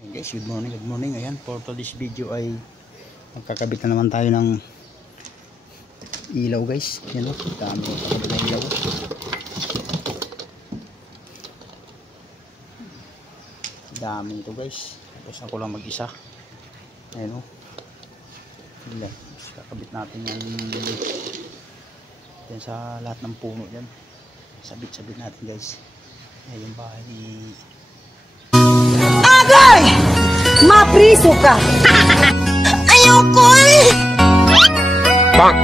Hey guys, good morning. Ayan, for today's video ay magkakabit na naman tayo ng ilaw guys. Yan o, dami ko kakabit na ilaw. Dami ito guys. Tapos ako lang mag-isa. Ayan o. Kakabit natin yan sa lahat ng puno yan. Sabit natin guys. Ayan yung bahay ni Agay! Mapriso ka! Ayoko eh! Bang!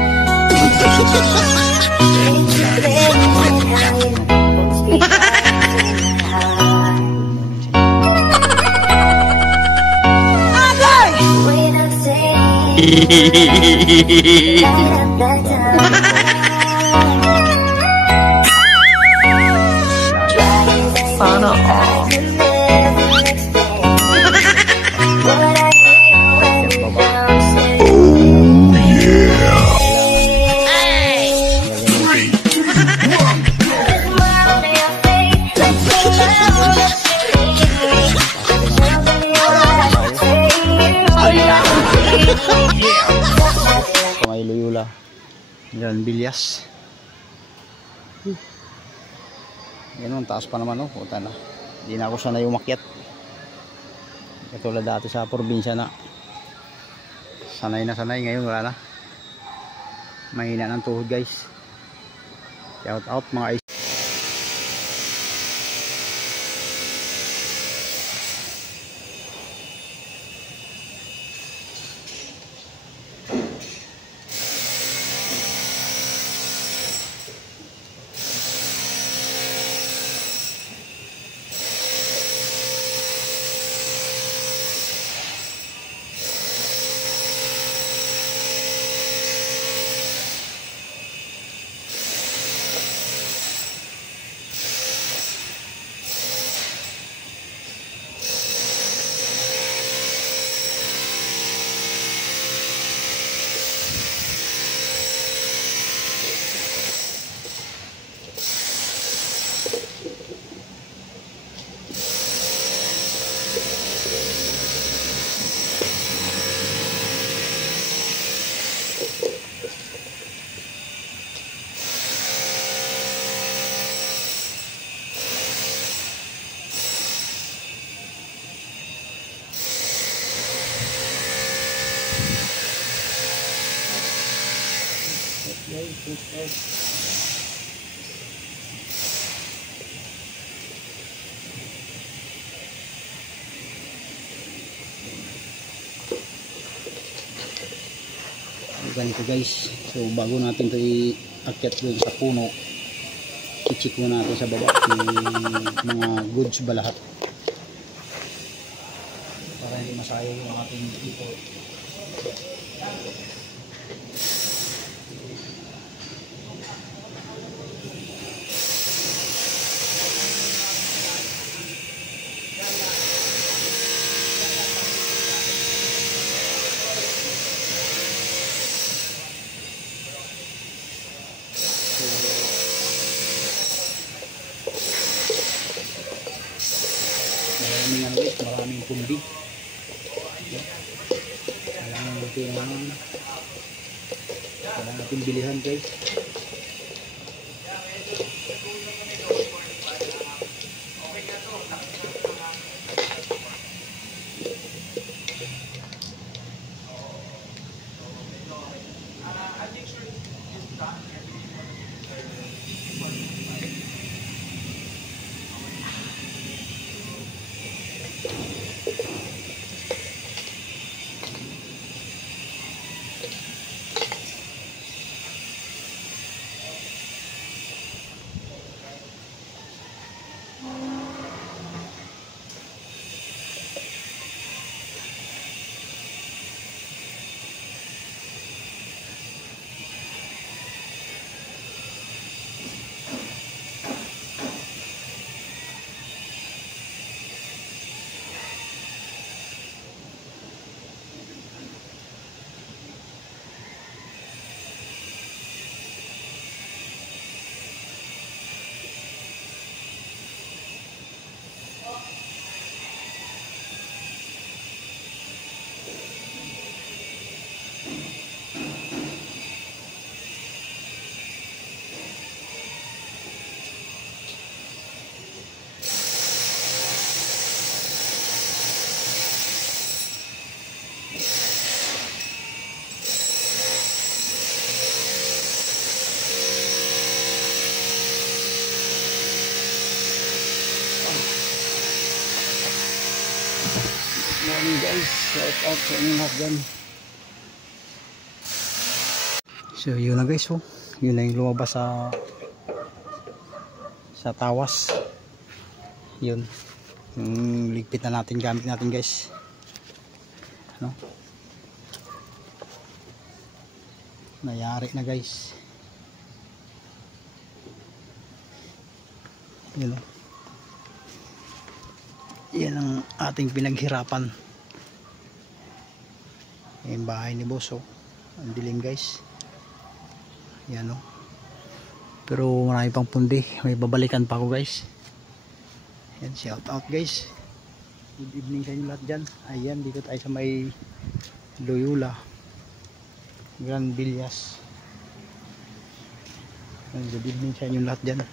Agay! Sana all. Kamay Loyola. Yan, Bilyas. Yan, taas pa naman oh. Puta na. Hindi na ako sanay umakyat. Katulad dati sa probinsya na sanay ngayon wala na. Mahina ng tuhod guys. Shout out mga ganito guys. So bago natin ito i-akyat doon sa puno, i-check muna natin sa baba yung mga goods ba lahat para hindi masayang yung ating ito. Maraming kundi. Kailangan natin bilihan guys. Morning guys, shout out sa inyo lahat dyan. So yun na guys, oh. Yun na yung lumabas sa tawas. Yun yung ligpit na natin, gamit natin guys, ano? Nayari na guys. Yun, oh. Yan ang ating pinaghirapan. Yung bahay ni boss, oh. Ang dilim guys. Yan, oh. Pero marami pang pundi, may babalikan pa ako guys. Yan, shout out guys. Good evening sa inyo lahat dyan. Ayan, dito tayo sa may Loyola Grand Villas. Good evening sa inyo lahat dyan.